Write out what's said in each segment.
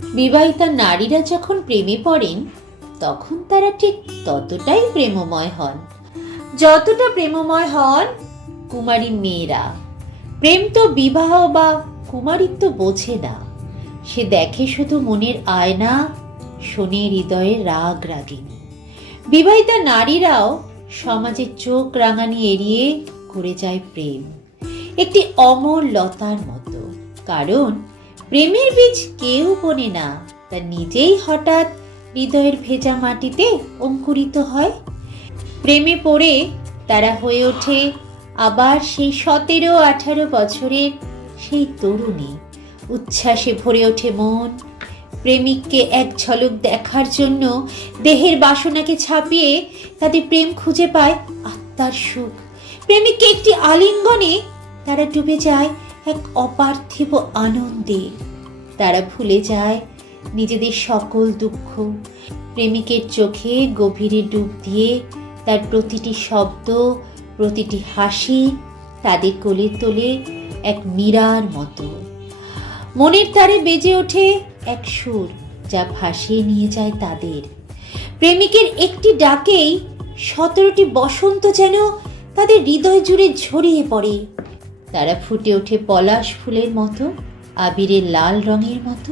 বিবাহিতা নারীরা যখন প্রেমে পড়েন তখন তারা ঠিক ততটাই প্রেমময় হন যতটা প্রেমময় হন কুমারী মেয়েরা। প্রেম তো বিবাহ বা কুমারিত্ব বোঝে না, সে দেখে শুধু মনের আয়না, শোনে হৃদয়ের রাগ রাগিনী। বিবাহিতা নারীরাও সমাজের চোখ রাঙানি এড়িয়ে করে যায় প্রেম, একটি অমর লতার মতো। কারণ প্রেমের বীজ কেউ বোনে না, তা নিজেই হঠাৎ হৃদয়ের ভেজা মাটিতে অঙ্কুরিত হয়। প্রেমে পড়ে তারা হয়ে ওঠে আবার সেই 17-18 বছরের সেই তরুণী। উচ্ছ্বাসে ভরে ওঠে মন। প্রেমিককে এক ঝলক দেখার জন্য দেহের বাসনাকে ছাপিয়ে তাদের প্রেম খুঁজে পায় আত্মার সুখ। প্রেমিককে একটি আলিঙ্গনে তারা ডুবে যায় এক অপার্থিব আনন্দে। তারা ভুলে যায় নিজেদের সকল দুঃখ। প্রেমিকের চোখে গভীরে ডুব দিয়ে তার প্রতিটি শব্দ, প্রতিটি হাসি তাদের কোলে তোলে এক মীরার মতো। মনের তারে বেজে ওঠে এক সুর যা ভাসিয়ে নিয়ে যায় তাদের। প্রেমিকের একটি ডাকেই 17টি বসন্ত যেন তাদের হৃদয় জুড়ে ছড়িয়ে পড়ে। তারা ফুটে ওঠে পলাশ ফুলের মতো, আবিরের লাল রঙের মতো।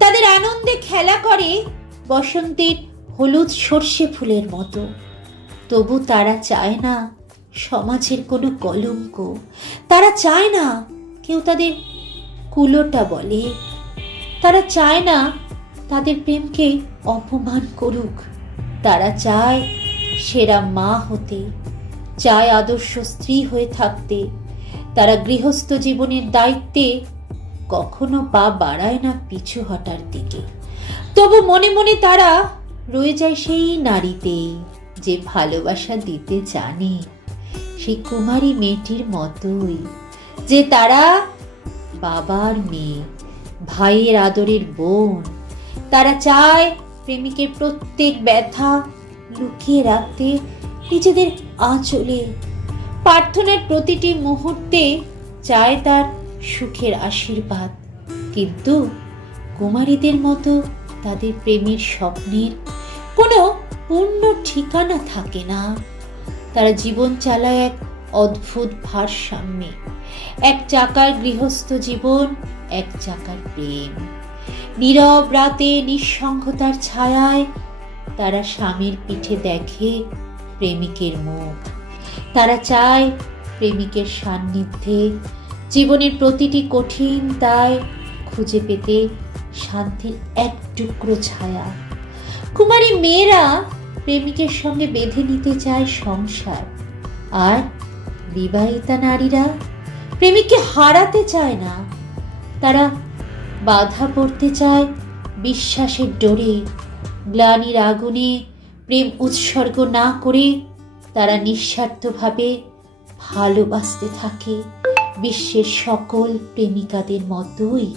তাদের আনন্দে খেলা করে বসন্তের হলুদ সর্ষে ফুলের মতো। তবু তারা চায় না সমাজের কোনো কলঙ্ক। তারা চায় না কেউ তাদের কুলোটা বলে। তারা চায় না তাদের প্রেমকে অপমান করুক। তারা চায় সেরা মা হতে, চায় আদর্শ স্ত্রী হয়ে থাকতে। তারা গৃহস্থ জীবনের দায়িত্বে কখনো পা বাড়ায় না পিছু হটার দিকে। তবু মনে মনে তারা রয়ে যায় সেই নারীতেই যে ভালোবাসা দিতে জানে, সেই কুমারী মেয়েটির মতোই যে তারা বাবার মেয়ে, ভাইয়ের আদরের বোন। তারা চায় প্রেমিকের প্রত্যেক ব্যথা লুকিয়ে রাখতে নিজেদের আঁচলে। প্রার্থনার প্রতিটি মুহূর্তে চায় তার সুখের আশীর্বাদ। কিন্তু কুমারীদের মতো তাদের প্রেমের স্বপ্নের কোনো পূর্ণ ঠিকানা থাকে না। তারা জীবন চালায় এক অদ্ভুত ভারসাম্যে, এক চাকার গৃহস্থ জীবন, এক চাকার প্রেম। নীরব রাতে নিঃসঙ্গতার ছায়ায় তারা স্বামীর পিঠে দেখে প্রেমিকের মুখ। তারা চায় প্রেমিকের সান্নিধ্যে জীবনের প্রতিটি কঠিন দায় খুঁজে পেতে শান্তির এক টুকরো ছায়া। কুমারী মেয়েরা প্রেমিকের সঙ্গে বেঁধে নিতে চায় সংসার, আর বিবাহিতা নারীরা প্রেমিককে হারাতে চায় না। তারা বাধা পড়তে চায় বিশ্বাসের ডোরে। গ্লানির আগুনে প্রেম উৎসর্গ না করে তারা নিঃস্বার্থভাবে ভালোবাসতে থাকে বিশ্বের সকল প্রেমিকাদের মতোই।